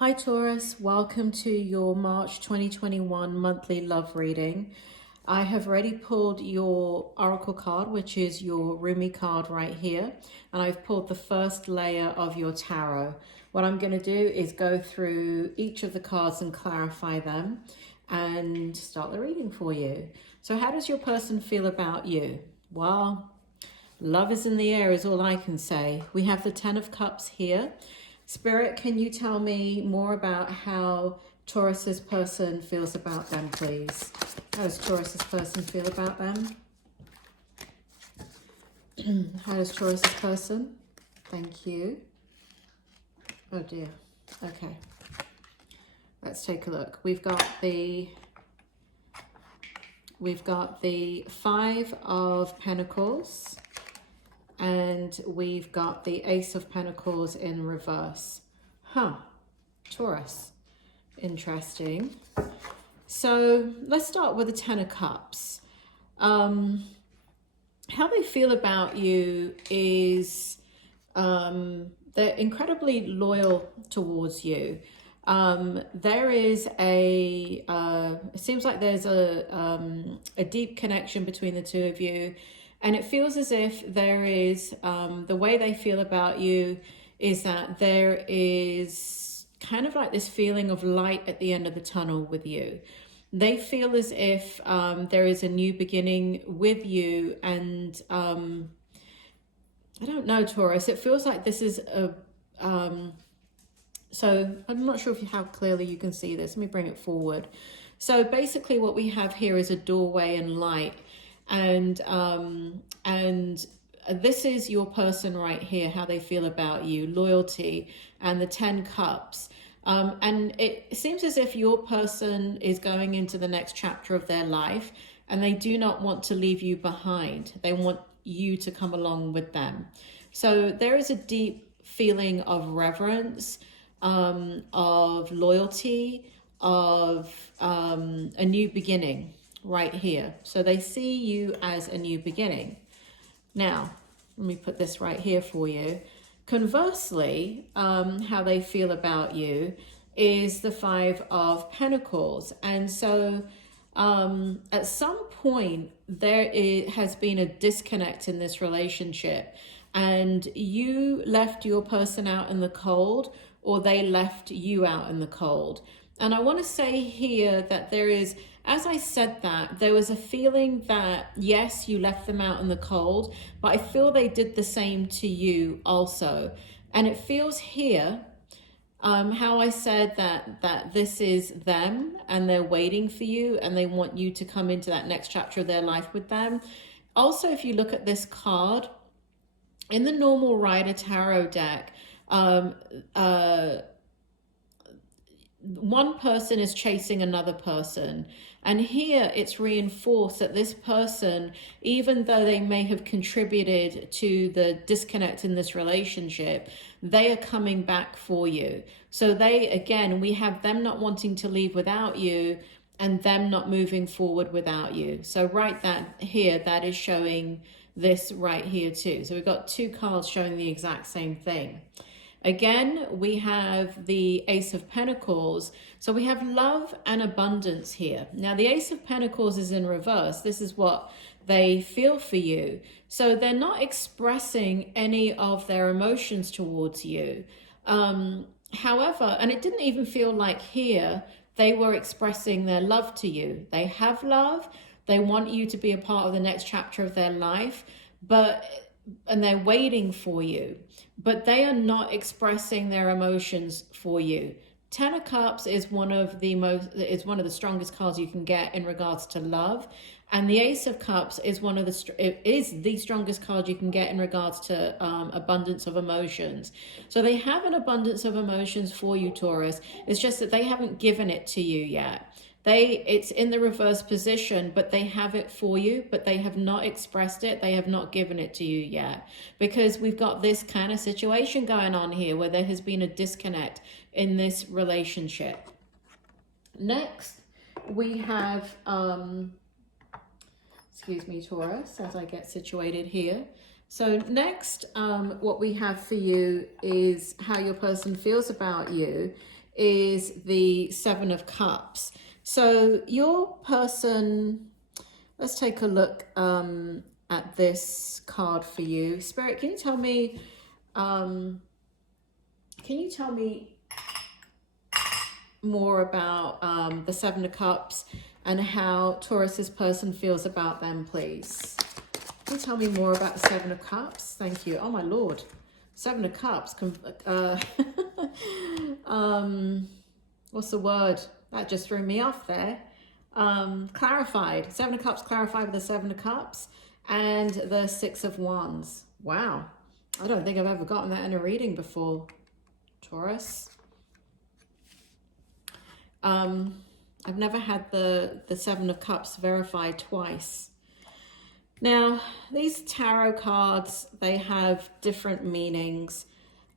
Hi Taurus, welcome to your March 2021 monthly love reading. I have already pulled your oracle card, which is your Rumi card right here, and I've pulled the first layer of your tarot. What I'm going to do is go through each of the cards and clarify them and start the reading for you. So how does your person feel about you? Well, love is in the air is all I can say. We have the Ten of Cups here. Spirit, can you tell me more about how Taurus's person feels about them, please? How does Taurus's person feel about them? How does Taurus's person? Thank you. Oh dear. Okay. Let's take a look. We've got the Five of Pentacles. And we've got the Ace of Pentacles in reverse. Taurus. Interesting. So let's start with the Ten of Cups. How they feel about you is they're incredibly loyal towards you. There is it seems like there's a deep connection between the two of you. And it feels as if there is, the way they feel about you is that there is kind of like this feeling of light at the end of the tunnel with you. They feel as if there is a new beginning with you. And I don't know, Taurus, it feels like this is a, so I'm not sure how clearly you can see this. Let me bring it forward. So basically what we have here is a doorway and light. And this is your person right here, how they feel about you, loyalty, and the 10 cups. And it seems as if your person is going into the next chapter of their life, and they do not want to leave you behind. They want you to come along with them. So there is a deep feeling of reverence, of loyalty, of a new beginning right here. So they see you as a new beginning. Now, let me put this right here for you. Conversely, how they feel about you is the Five of Pentacles. And so at some point, has been a disconnect in this relationship. And you left your person out in the cold, or they left you out in the cold. And I want to say here that there is, as I said that, there was a feeling that, yes, you left them out in the cold, but I feel they did the same to you also. And it feels here, how I said that this is them and they're waiting for you and they want you to come into that next chapter of their life with them. Also, if you look at this card, in the normal Rider Tarot deck, one person is chasing another person, and here it's reinforced that this person, even though they may have contributed to the disconnect in this relationship, they are coming back for you. So they, again, we have them not wanting to leave without you and them not moving forward without you. So right that is showing this right here too. So we've got two cards showing the exact same thing. Again, we have the Ace of Pentacles. So we have love and abundance here. Now, the Ace of Pentacles is in reverse. This is what they feel for you. So they're not expressing any of their emotions towards you. However, and it didn't even feel like here they were expressing their love to you. They have love. They want you to be a part of the next chapter of their life, and they're waiting for you, but they are not expressing their emotions for you. Ten of Cups is one of the strongest cards you can get in regards to love, and the Ace of Cups is the strongest card you can get in regards to abundance of emotions. So they have an abundance of emotions for you, Taurus. It's just that they haven't given it to you yet. It's in the reverse position, but they have it for you, but they have not expressed it. They have not given it to you yet, because we've got this kind of situation going on here where there has been a disconnect in this relationship. Next, we have, excuse me, Taurus, as I get situated here. So next, what we have for you is how your person feels about you is the Seven of Cups. So your person, let's take a look at this card for you. Spirit, can you tell me, more about the Seven of Cups and how Taurus's person feels about them, please? Can you tell me more about the Seven of Cups? Thank you. Oh my Lord. Seven of Cups. What's the word? That just threw me off there. Clarified. Seven of Cups clarified with the Seven of Cups and the Six of Wands. Wow. I don't think I've ever gotten that in a reading before, Taurus. I've never had the Seven of Cups verified twice. Now, these tarot cards, they have different meanings.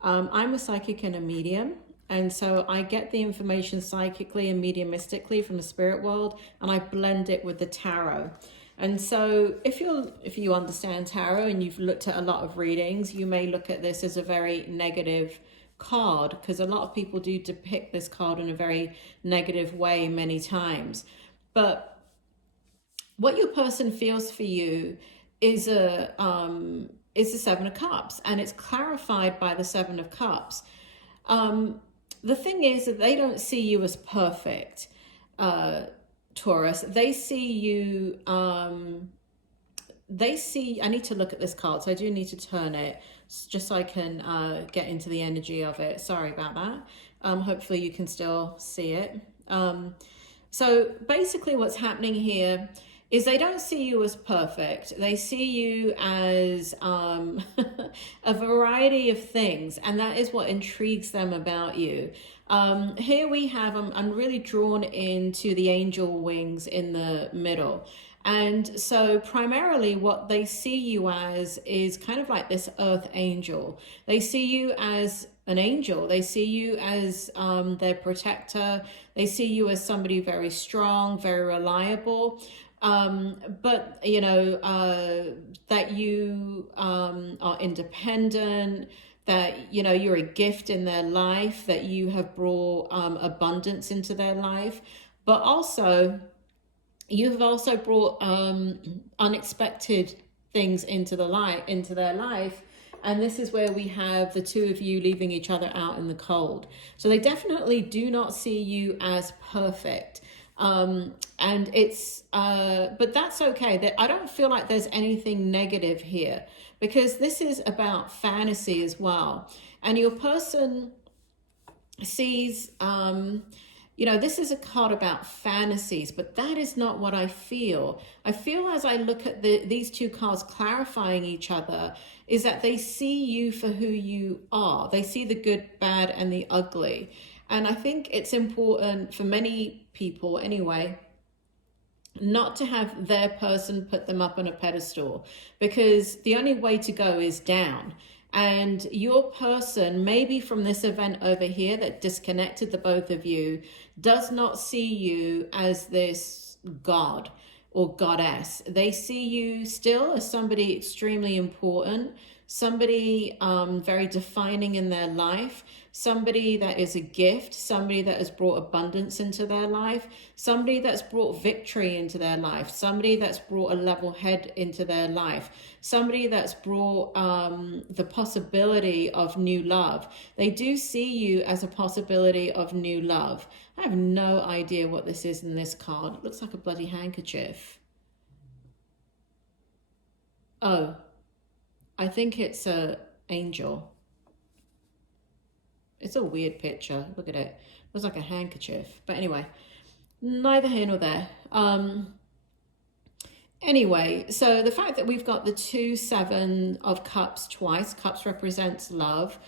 I'm a psychic and a medium, and so I get the information psychically and mediumistically from the spirit world, and I blend it with the tarot. And so if you understand tarot and you've looked at a lot of readings, you may look at this as a very negative card, because a lot of people do depict this card in a very negative way many times. But what your person feels for you is the Seven of Cups, and it's clarified by the Seven of Cups. The thing is that they don't see you as perfect, Taurus. They see you, I need to look at this card, so I do need to turn it just so I can get into the energy of it. Sorry about that. Hopefully you can still see it. So basically what's happening here is they don't see you as perfect. They see you as a variety of things, and that is what intrigues them about you. Here we have, I'm really drawn into the angel wings in the middle. And so primarily what they see you as is kind of like this earth angel. They see you as an angel. They see you as their protector. They see you as somebody very strong, very reliable. But, you know, that you are independent, that, you know, you're a gift in their life, that you have brought abundance into their life, but also you have also brought unexpected things into their life. And this is where we have the two of you leaving each other out in the cold. So they definitely do not see you as perfect. And it's, but that's okay. I don't feel like there's anything negative here, because this is about fantasy as well. And your person sees, you know, this is a card about fantasies, but that is not what I feel. I feel as I look at these two cards clarifying each other is that they see you for who you are. They see the good, bad, and the ugly. And I think it's important for many people anyway, not to have their person put them up on a pedestal, because the only way to go is down. And your person, maybe from this event over here that disconnected the both of you, does not see you as this god or goddess. They see you still as somebody extremely important, somebody very defining in their life, somebody that is a gift, somebody that has brought abundance into their life, somebody that's brought victory into their life, somebody that's brought a level head into their life, somebody that's brought the possibility of new love. They do see you as a possibility of new love. I have no idea what this is in this card. It looks like a bloody handkerchief. Oh, I think it's an angel. It's a weird picture. Look at it. It looks like a handkerchief. But anyway, neither here nor there. Anyway, so the fact that we've got the 2 7 of cups twice, cups represents love.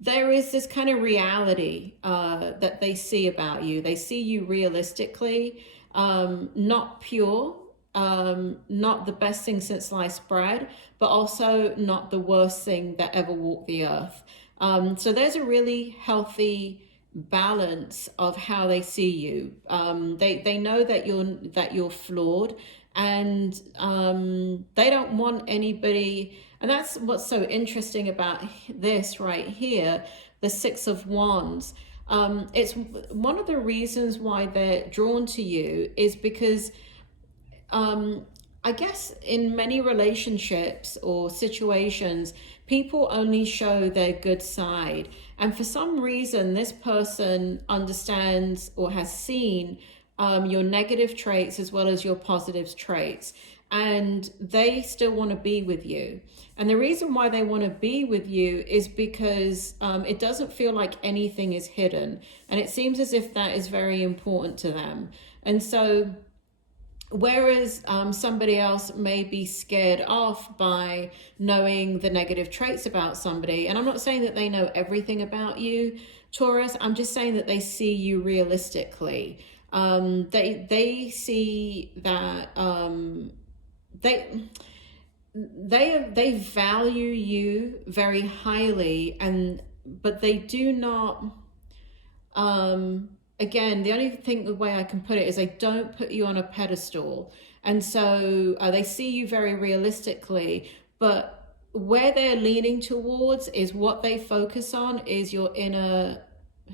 There is this kind of reality that they see about you. They see you realistically, not pure, not the best thing since sliced bread, but also not the worst thing that ever walked the earth. So there's a really healthy balance of how they see you. They know that you're flawed, and they don't want anybody. And that's what's so interesting about this right here, the 6 of Wands. It's one of the reasons why they're drawn to you is because I guess in many relationships or situations, people only show their good side. And for some reason, this person understands or has seen your negative traits as well as your positive traits. And they still want to be with you. And the reason why they want to be with you is because it doesn't feel like anything is hidden. And it seems as if that is very important to them. And so whereas somebody else may be scared off by knowing the negative traits about somebody, and I'm not saying that they know everything about you, Taurus, I'm just saying that they see you realistically. They see that they value you very highly, but they do not. Again, the only thing, the way I can put it is they don't put you on a pedestal. And so they see you very realistically, but where they're leaning towards is what they focus on is your inner,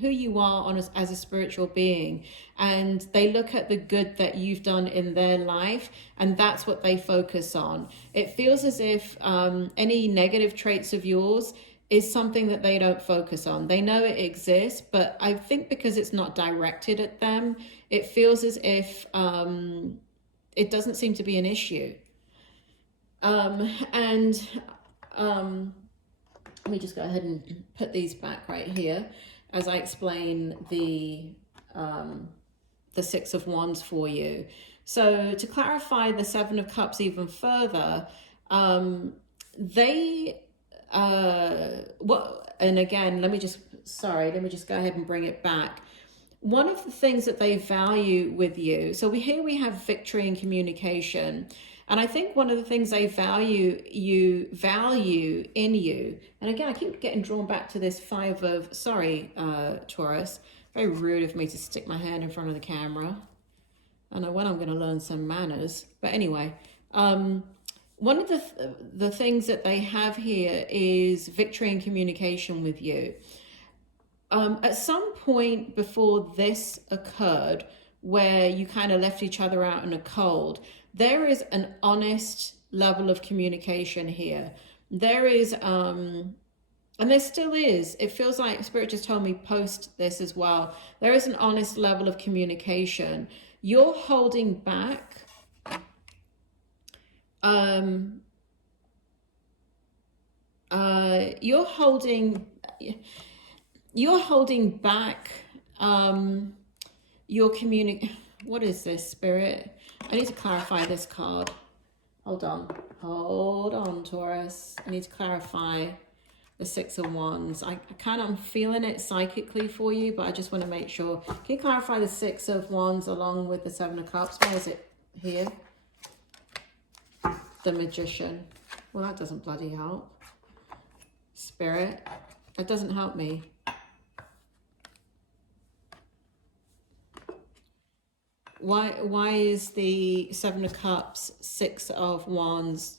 who you are as a spiritual being. And they look at the good that you've done in their life, and that's what they focus on. It feels as if any negative traits of yours is something that they don't focus on. They know it exists, but I think because it's not directed at them, it feels as if it doesn't seem to be an issue. Let me just go ahead and put these back right here as I explain the Six of Wands for you. So to clarify the Seven of Cups even further, and again, let me just go ahead and bring it back. One of the things that they value with you, so here we have victory and communication. And I think one of the things they value in you, and again, I keep getting drawn back to this Taurus, very rude of me to stick my hand in front of the camera. I know when I'm going to learn some manners, but anyway, one of the things that they have here is victory and communication with you. At some point before this occurred, where you kind of left each other out in a cold, there is an honest level of communication here. There is, and there still is, it feels like Spirit just told me post this as well. There is an honest level of communication. You're holding back. You're holding back your what is this, Spirit? I need to clarify this card. Hold on, Taurus. I need to clarify the Six of Wands. I'm feeling it psychically for you, but I just want to make sure. Can you clarify the Six of Wands along with the Seven of Cups? Where is it? Here. The Magician. Well, that doesn't bloody help. Spirit, that doesn't help me. Why is the Seven of Cups, Six of Wands,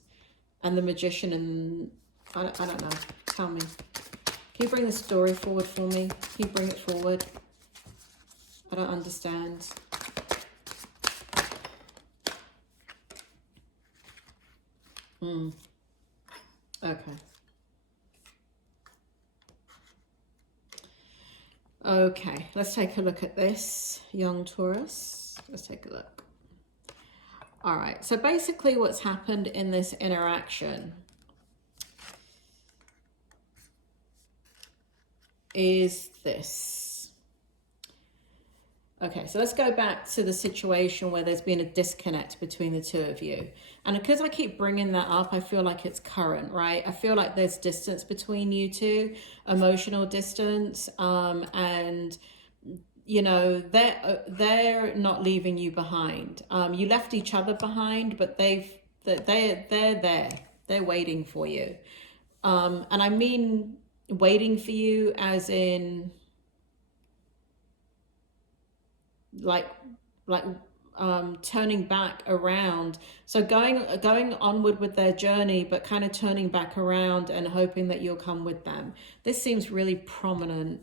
and the Magician, and I don't know. Tell me. Can you bring the story forward for me? Can you bring it forward? I don't understand. Okay, let's take a look at this, young Taurus. Let's take a look. All right, so basically what's happened in this interaction is this. Okay, so let's go back to the situation where there's been a disconnect between the two of you. And because I keep bringing that up, I feel like it's current, right? I feel like there's distance between you two, emotional distance, and you know, they're not leaving you behind. You left each other behind, but they're there. They're waiting for you. And I mean waiting for you as in like turning back around. So going onward with their journey, but kind of turning back around and hoping that you'll come with them. This seems really prominent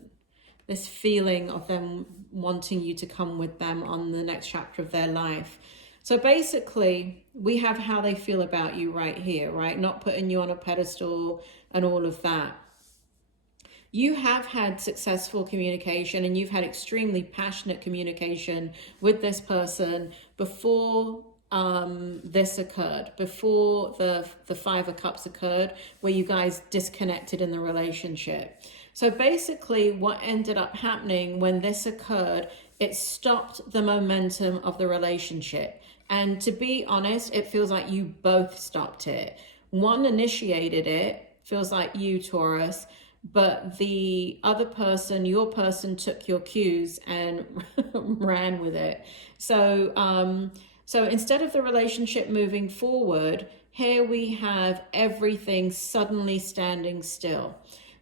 this feeling of them wanting you to come with them on the next chapter of their life. So basically, we have how they feel about you right here, right? Not putting you on a pedestal and all of that. You have had successful communication, and you've had extremely passionate communication with this person before this occurred, before the Five of Cups occurred, where you guys disconnected in the relationship. So basically what ended up happening when this occurred, it stopped the momentum of the relationship. And to be honest, it feels like you both stopped it. One initiated it, feels like you, Taurus, but the other person, your person, took your cues and ran with it. So instead of the relationship moving forward, here we have everything suddenly standing still.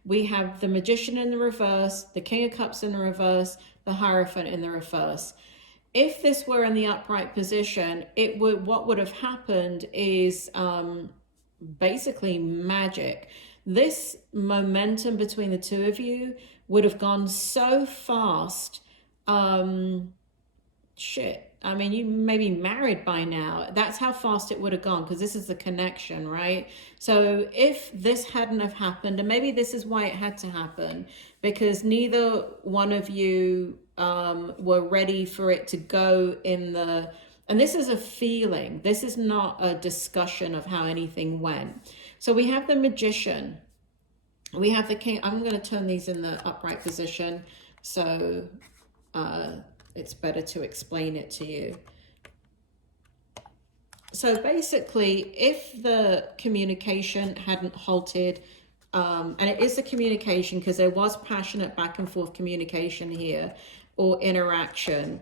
We have the Magician in the reverse, the King of Cups in the reverse, the Hierophant in the reverse. If this were in the upright position, what would have happened is basically magic. This momentum between the two of you would have gone so fast. I mean, you may be married by now. That's how fast it would have gone, because this is the connection, right? So if this hadn't have happened, and maybe this is why it had to happen, because neither one of you were ready for it to go in the... And this is a feeling. This is not a discussion of how anything went. So we have the Magician. We have the King. I'm going to turn these in the upright position. So... it's better to explain it to you. So basically, if the communication hadn't halted, and it is the communication because there was passionate back and forth communication here, or interaction,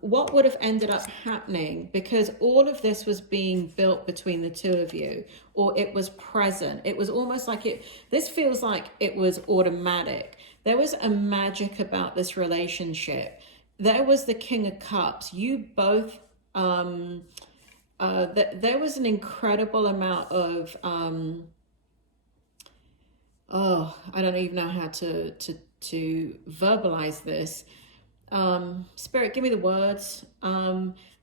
what would have ended up happening, because all of this was being built between the two of you, or it was present. It was almost like this feels like it was automatic. There was a magic about this relationship. There was the King of Cups. You both, there was an incredible amount of, I don't even know how to verbalize this. Spirit, give me the words.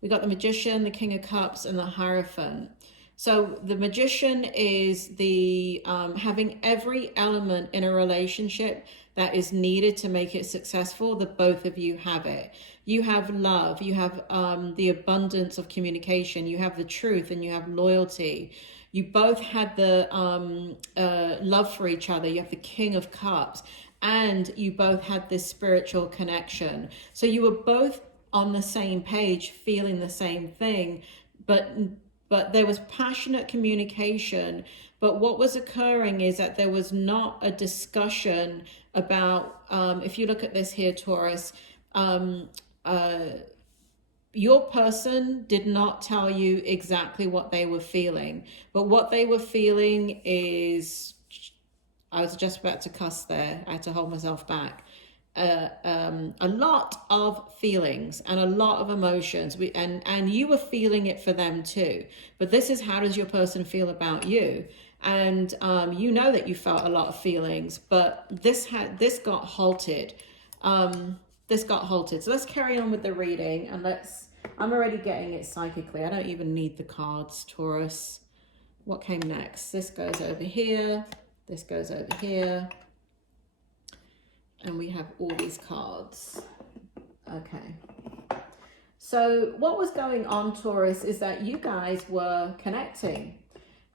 We got the Magician, the King of Cups, and the Hierophant. So the Magician is the having every element in a relationship that is needed to make it successful. The both of you have it. You have love, you have the abundance of communication, you have the truth, and you have loyalty. You both had the love for each other. You have the King of Cups, and you both had this spiritual connection. So you were both on the same page, feeling the same thing, but there was passionate communication. But what was occurring is that there was not a discussion about, if you look at this here, Taurus, your person did not tell you exactly what they were feeling. But what they were feeling is, I was just about to cuss there. I had to hold myself back. A lot of feelings and a lot of emotions, and you were feeling it for them too. But this is, how does your person feel about you? And you know that you felt a lot of feelings, but this got halted. This got halted. So let's carry on with the reading, and I'm already getting it psychically. I don't even need the cards, Taurus. What came next? This goes over here. This goes over here. And we have all these cards. Okay. So what was going on, Taurus, is that you guys were connecting.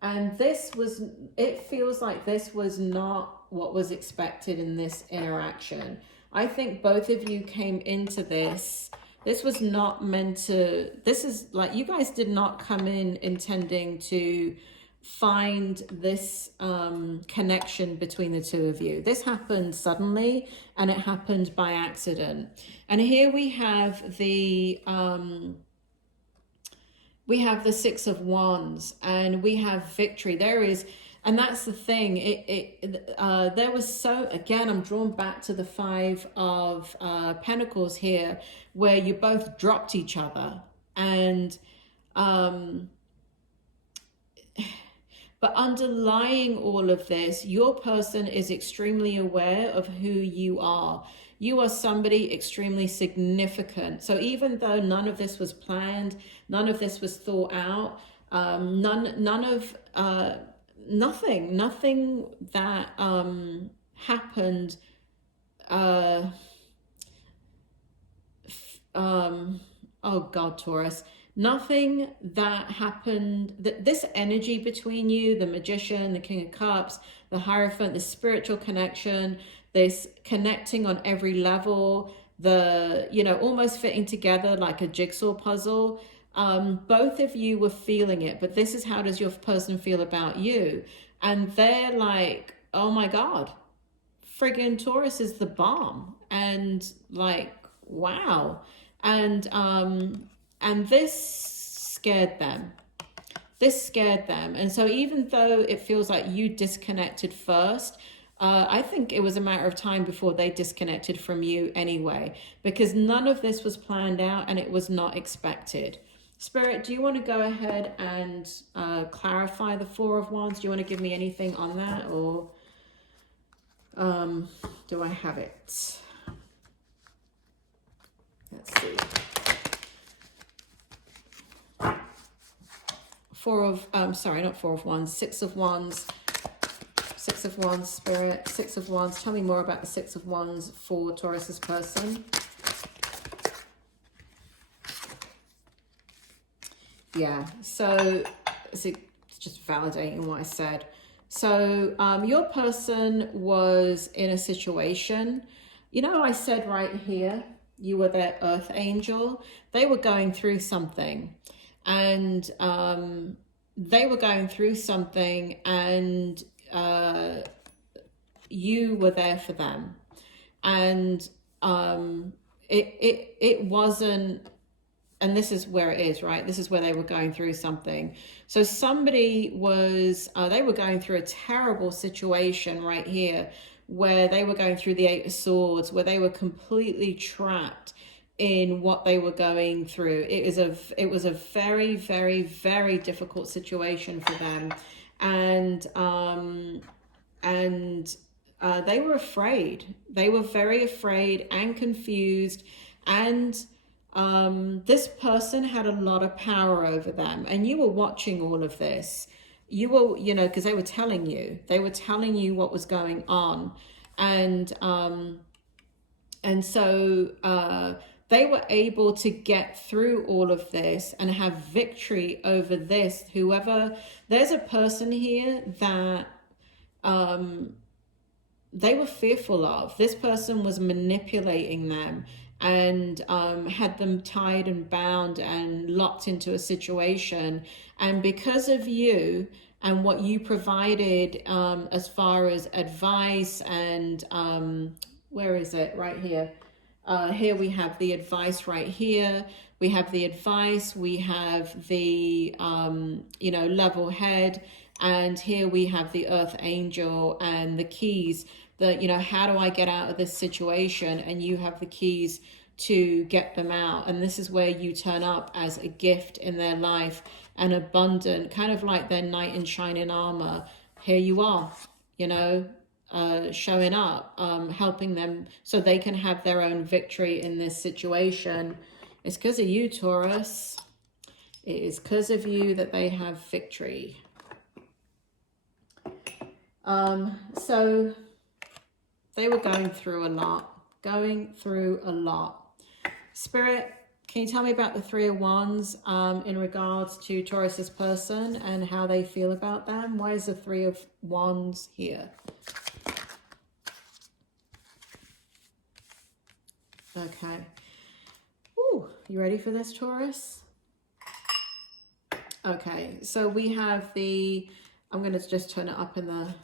And it feels like this was not what was expected in this interaction. I think both of you came into this. This was not meant to, this is like, you guys did not come in intending to find this connection between the two of you. This happened suddenly, and it happened by accident. And here we have the Six of Wands, and we have victory. And that's the thing. There was again, I'm drawn back to the Five of Pentacles here, where you both dropped each other, and but underlying all of this, your person is extremely aware of who you are. You are somebody extremely significant. So even though none of this was planned, none of this was thought out, nothing that happened oh God, Taurus, nothing that happened, this energy between you, the Magician, the King of Cups, the Hierophant, the spiritual connection, this connecting on every level, the, you know, almost fitting together like a jigsaw puzzle. Both of you were feeling it, but this is how does your person feel about you? And they're like, oh my God, friggin' Taurus is the bomb. And like, wow. And this scared them. This scared them. And so even though it feels like you disconnected first, I think it was a matter of time before they disconnected from you anyway, because none of this was planned out and it was not expected. Spirit, do you want to go ahead and clarify the Four of Wands? Do you want to give me anything on that, or do I have it? Let's see. Sorry, not Four of Wands, Six of Wands. Six of Wands, Spirit, Six of Wands. Tell me more about the Six of Wands for Taurus's person. Yeah, so it's just validating what I said. So your person was in a situation, you know, I said right here, you were their earth angel. They were going through something, and they were going through something, and you were there for them. And it wasn't, and this is where it is, right? This is where they were going through something. So somebody was, they were going through a terrible situation right here, where they were going through the Eight of Swords, where they were completely trapped in what they were going through. It was a very, very, very difficult situation for them. And they were afraid. They were very afraid and confused. And this person had a lot of power over them. And you were watching all of this. You were, you know, because they were telling you what was going on. And so they were able to get through all of this and have victory over this. There's a person here that they were fearful of. This person was manipulating them and had them tied and bound and locked into a situation. And because of you and what you provided as far as advice and where is it? Right here. Here we have the advice right here. We have the advice. We have the, you know, level head. And here we have the earth angel and the keys that, you know, how do I get out of this situation? And you have the keys to get them out. And this is where you turn up as a gift in their life, and abundant, kind of like their knight in shining armor. Here you are, you know, showing up, helping them so they can have their own victory in this situation. It's because of you, Taurus. It is because of you that they have victory. So they were going through a lot. Spirit, can you tell me about the Three of Wands in regards to Taurus's person and how they feel about them? Why is the Three of Wands here? Okay. Ooh, you ready for this, Taurus? Okay, so we have the, I'm going to just turn it up in the,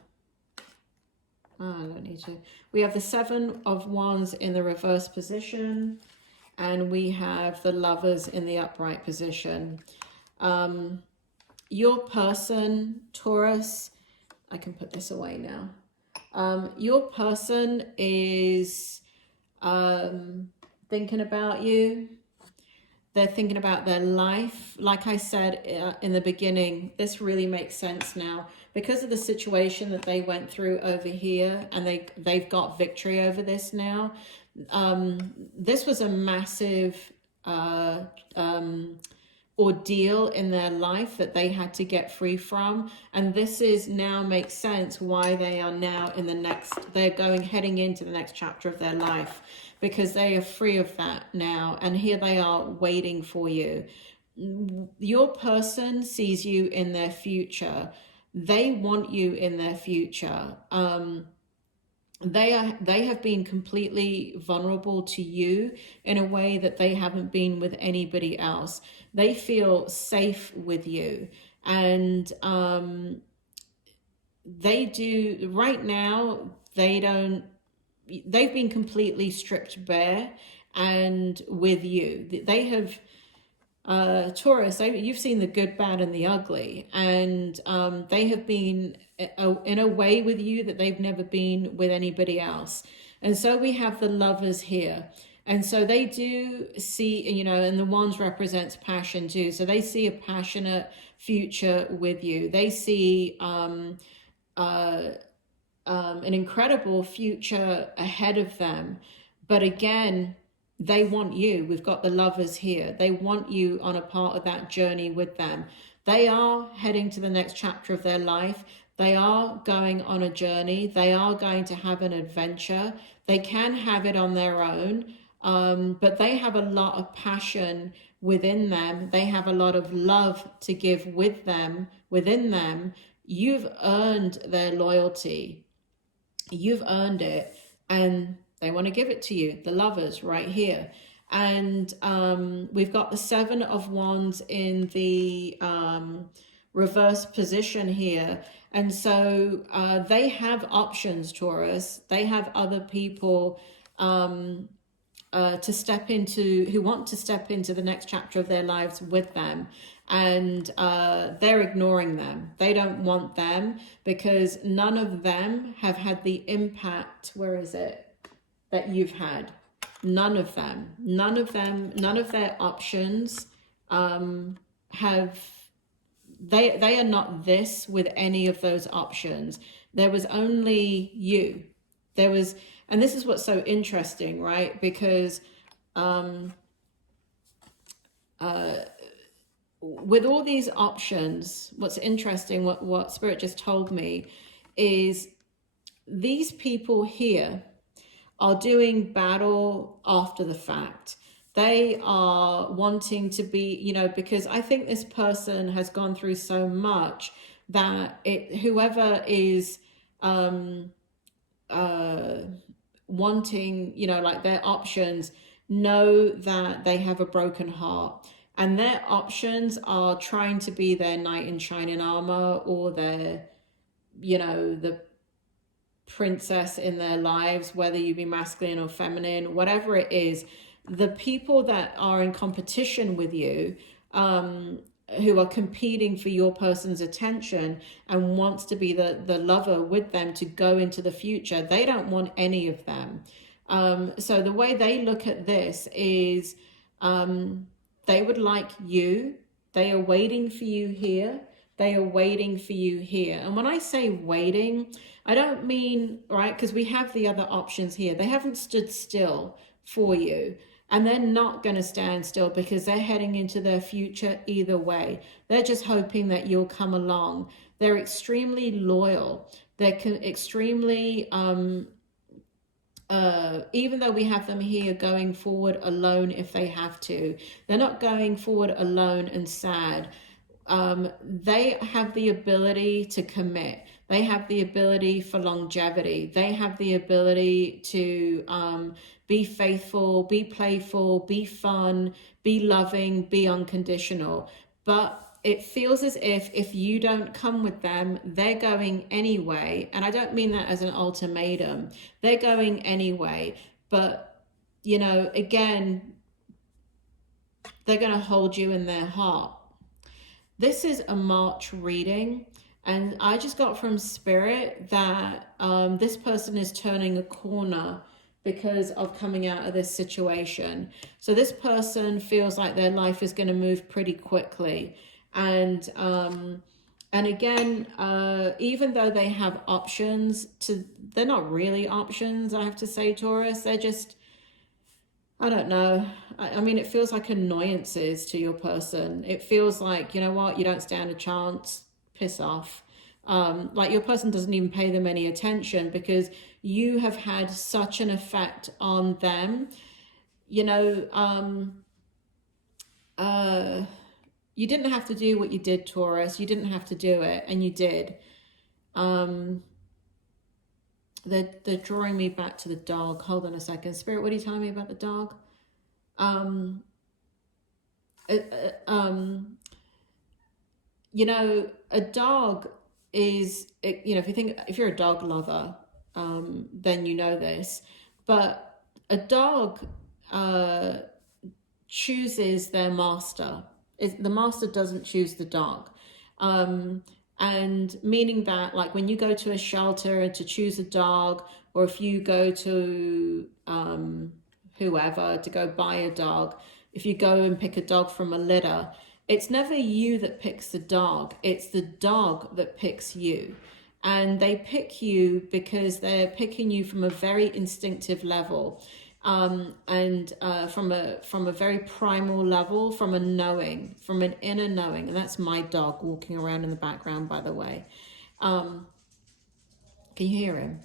oh, I don't need to. We have the Seven of Wands in the reverse position, and we have the Lovers in the upright position. Your person, Taurus, I can put this away now. Your person is thinking about you. They're thinking about their life. Like I said in the beginning, this really makes sense now. Because of the situation that they went through over here, and they've got victory over this now, This was a massive ordeal in their life that they had to get free from, and this is now makes sense why they are now in the next, heading into the next chapter of their life, because they are free of that now, and here they are waiting for you. Your person sees you in their future. They want you in their future. They have been completely vulnerable to you in a way that they haven't been with anybody else. They feel safe with you, and they do right now. They've been completely stripped bare, and with you, they have. Taurus, you've seen the good, bad, and the ugly, and they have been in a way with you that they've never been with anybody else. And so we have the Lovers here, and so they do see, you know, and the Wands represents passion too, so they see a passionate future with you. They see an incredible future ahead of them, but again, they want you. We've got the Lovers here. They want you on a part of that journey with them. They are heading to the next chapter of their life. They are going on a journey. They are going to have an adventure. They can have it on their own, but they have a lot of passion within them. They have a lot of love to give with them, within them. You've earned their loyalty. You've earned it, and they want to give it to you, the Lovers right here. And we've got the Seven of Wands in the reverse position here. And so they have options, Taurus. They have other people to step into, who want to step into the next chapter of their lives with them. And they're ignoring them. They don't want them because none of them have had the impact. Where is it? That you've had. None of them, none of their options have, they are not this with any of those options. There was only you. There was, and this is what's so interesting, right? Because with all these options, what's interesting, what Spirit just told me is these people here are doing battle after the fact. They are wanting to be, you know, because I think this person has gone through so much that whoever is wanting, you know, like their options, know that they have a broken heart, and their options are trying to be their knight in shining armor, or their, you know, the princess in their lives, whether you be masculine or feminine, whatever it is. The people that are in competition with you, who are competing for your person's attention and wants to be the lover with them to go into the future, they don't want any of them. So the way they look at this is they would like you. They are waiting for you here. They are waiting for you here. And when I say waiting, I don't mean, right, because we have the other options here. They haven't stood still for you. And they're not going to stand still because they're heading into their future either way. They're just hoping that you'll come along. They're extremely loyal. They're extremely, even though we have them here going forward alone if they have to, they're not going forward alone and sad. They have the ability to commit. They have the ability for longevity. They have the ability to be faithful, be playful, be fun, be loving, be unconditional. But it feels as if you don't come with them, they're going anyway. And I don't mean that as an ultimatum. They're going anyway. But, you know, again, they're going to hold you in their heart. This is a March reading, and I just got from Spirit that this person is turning a corner because of coming out of this situation. So this person feels like their life is going to move pretty quickly. And again, even though they have options, they're not really options, I have to say, Taurus. They're just, I don't know. I mean, it feels like annoyances to your person. It feels like, you know what, you don't stand a chance, piss off. Like your person doesn't even pay them any attention because you have had such an effect on them. You know, you didn't have to do what you did, Taurus. You didn't have to do it, and you did. They're drawing me back to the dog. Hold on a second. Spirit, what are you telling me about the dog? You know, a dog is, you know, if you're a dog lover, then you know this. But a dog chooses their master. The master doesn't choose the dog. And meaning that, like, when you go to a shelter to choose a dog, or if you go to whoever to go buy a dog, if you go and pick a dog from a litter, it's never you that picks the dog, it's the dog that picks you. And they pick you because they're picking you from a very instinctive level, and from a very primal level, from a knowing, from an inner knowing. And that's my dog walking around in the background, by the way. Can you hear him?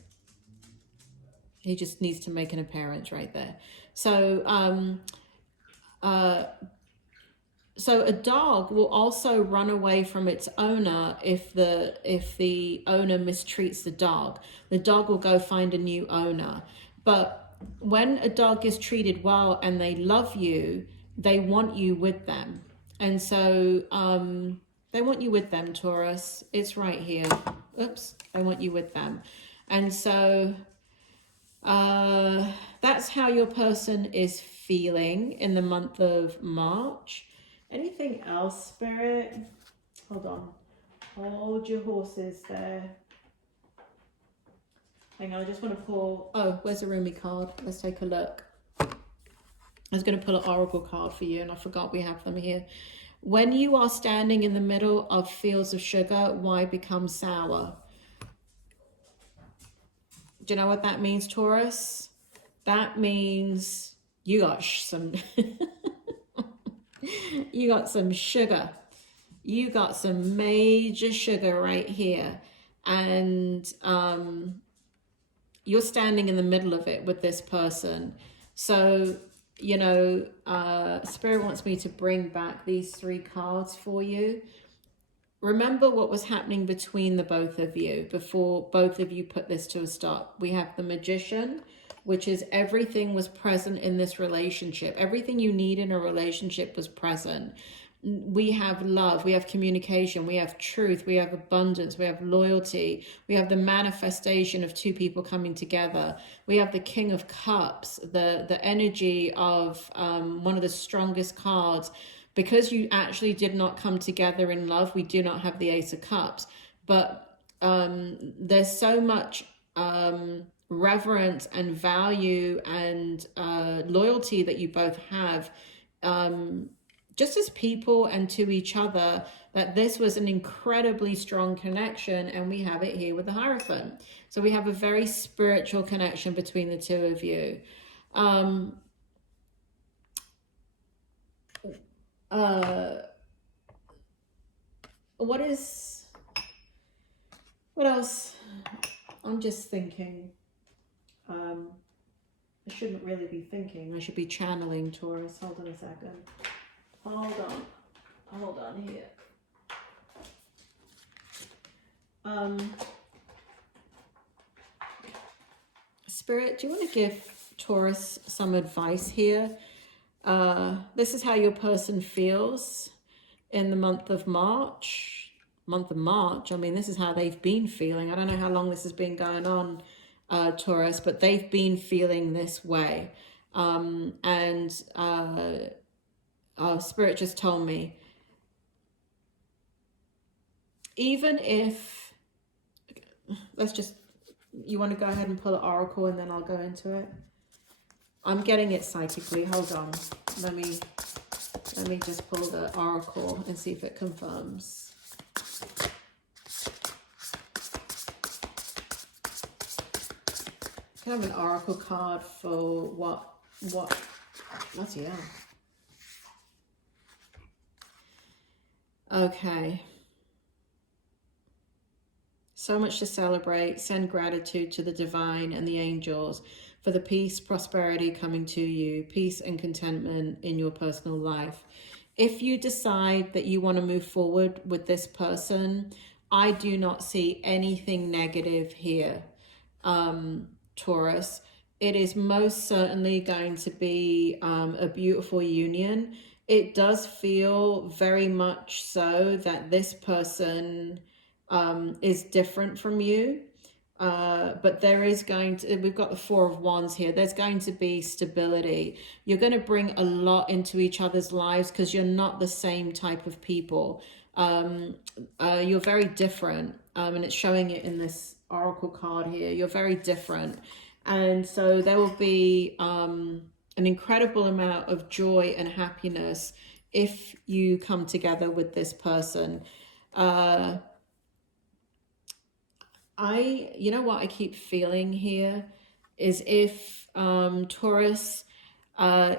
He just needs to make an appearance right there. So so a dog will also run away from its owner if the owner mistreats the dog. The dog will go find a new owner. But when a dog is treated well and they love you, they want you with them. And so they want you with them, Taurus. It's right here. Oops, they want you with them. And so that's how your person is feeling in the month of March. Anything else, Spirit? Hold on. Hold your horses there. Hang on, I just want to pull... Oh, where's the Rumi card? Let's take a look. I was going to pull an oracle card for you, and I forgot we have them here. When you are standing in the middle of fields of sugar, why become sour? Do you know what that means, Taurus? That means you got some... you got some sugar. You got some major sugar right here. And you're standing in the middle of it with this person. So, you know, Spirit wants me to bring back these 3 cards for you. Remember what was happening between the both of you before both of you put this to a stop. We have the Magician, which is everything was present in this relationship. Everything you need in a relationship was present. We have love, we have communication, we have truth, we have abundance, we have loyalty, we have the manifestation of 2 people coming together. We have the King of Cups, the energy of one of the strongest cards. Because you actually did not come together in love, we do not have the Ace of Cups. But there's so much reverence and value and loyalty that you both have, just as people and to each other, that this was an incredibly strong connection. And we have it here with the Hierophant. So we have a very spiritual connection between the 2 of you. What else? I'm just thinking. I shouldn't really be thinking. I should be channeling, Taurus. Hold on a second. Hold on here. Spirit, do you want to give Taurus some advice here? This is how your person feels in the month of March. I mean, this is how they've been feeling. I don't know how long this has been going on, Taurus, but they've been feeling this way. Spirit just told me, even if, you want to go ahead and pull an oracle and then I'll go into it? I'm getting it psychically. Hold on. Let me just pull the oracle and see if it confirms. Can I have an oracle card for what Bloody hell. Okay. So much to celebrate. Send gratitude to the divine and the angels for the peace, prosperity coming to you, peace and contentment in your personal life. If you decide that you want to move forward with this person, I do not see anything negative here, Taurus. It is most certainly going to be a beautiful union. It does feel very much so that this person is different from you. But there is going to, we've got the Four of Wands here. There's going to be stability. You're going to bring a lot into each other's lives because you're not the same type of people. You're very different. And it's showing it in this oracle card here. You're very different. And so there will be an incredible amount of joy and happiness if you come together with this person. You know what I keep feeling here is if, Taurus,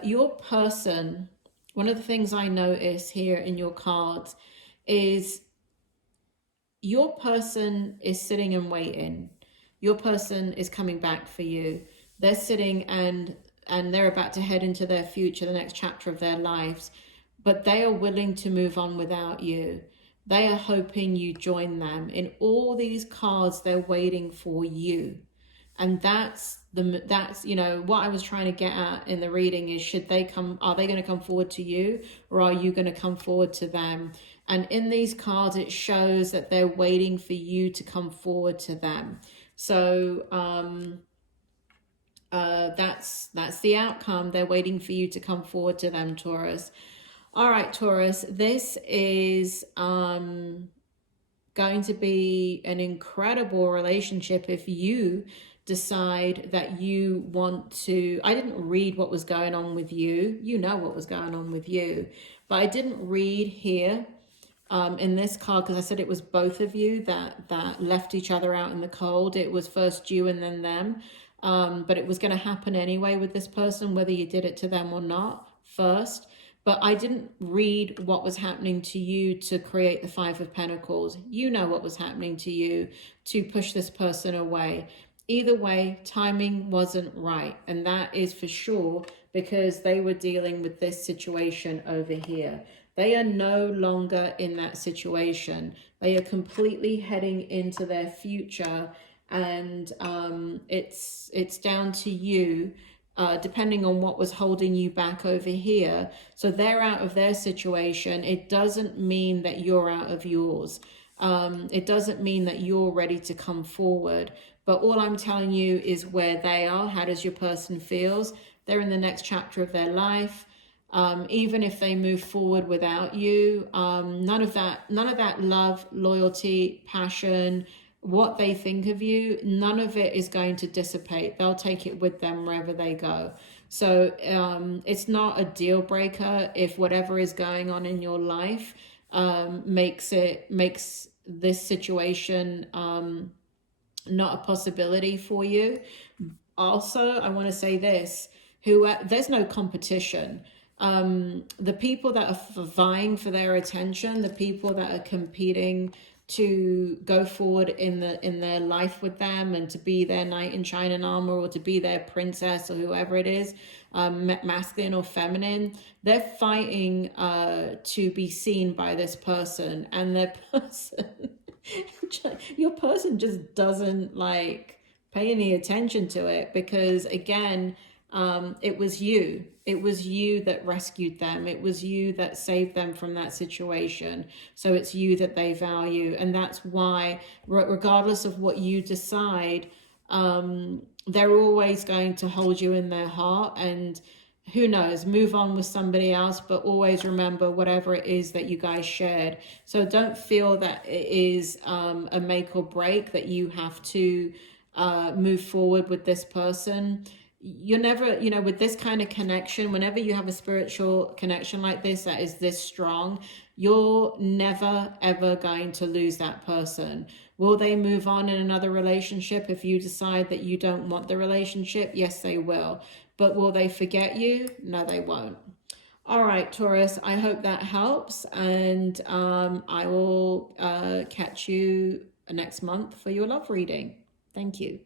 your person, one of the things I notice here in your cards is your person is sitting and waiting. Your person is coming back for you. They're sitting and they're about to head into their future, the next chapter of their lives, but they are willing to move on without you. They are hoping you join them. In all these cards, they're waiting for you. And that's, you know, what I was trying to get at in the reading is, are they going to come forward to you, or are you going to come forward to them? And in these cards, it shows that they're waiting for you to come forward to them. So that's the outcome. They're waiting for you to come forward to them, Taurus. All right, Taurus, this is going to be an incredible relationship if you decide that you want to. I didn't read what was going on with you. You know what was going on with you. But I didn't read here in this card because I said it was both of you that left each other out in the cold. It was first you and then them. But it was going to happen anyway with this person, whether you did it to them or not first. But I didn't read what was happening to you to create the Five of Pentacles. You know what was happening to you to push this person away. Either way, timing wasn't right. And that is for sure because they were dealing with this situation over here. They are no longer in that situation. They are completely heading into their future. And it's down to you. Depending on what was holding you back over here. So they're out of their situation. It doesn't mean that you're out of yours. It doesn't mean that you're ready to come forward. But all I'm telling you is where they are. How does your person feels? They're in the next chapter of their life. Even if they move forward without you, none of that love, loyalty, passion, what they think of you, none of it is going to dissipate. They'll take it with them wherever they go. So it's not a deal breaker if whatever is going on in your life makes this situation not a possibility for you. Also, I want to say this, there's no competition. The people that are vying for their attention, the people that are competing to go forward in their life with them and to be their knight in shining armor or to be their princess or whoever it is, masculine or feminine, they're fighting to be seen by this person, and their person your person just doesn't like pay any attention to it because again, it was you that rescued them. It was you that saved them from that situation. So it's you that they value. And that's why, regardless of what you decide, they're always going to hold you in their heart. And who knows, move on with somebody else, but always remember whatever it is that you guys shared. So don't feel that it is a make or break, that you have to move forward with this person. You're never, you know, with this kind of connection, whenever you have a spiritual connection like this that is this strong, you're never ever going to lose that person. Will they move on in another relationship if you decide that you don't want the relationship? Yes, they will. But will they forget you? No, they won't. All right, Taurus, I hope that helps. And I will catch you next month for your love reading. Thank you.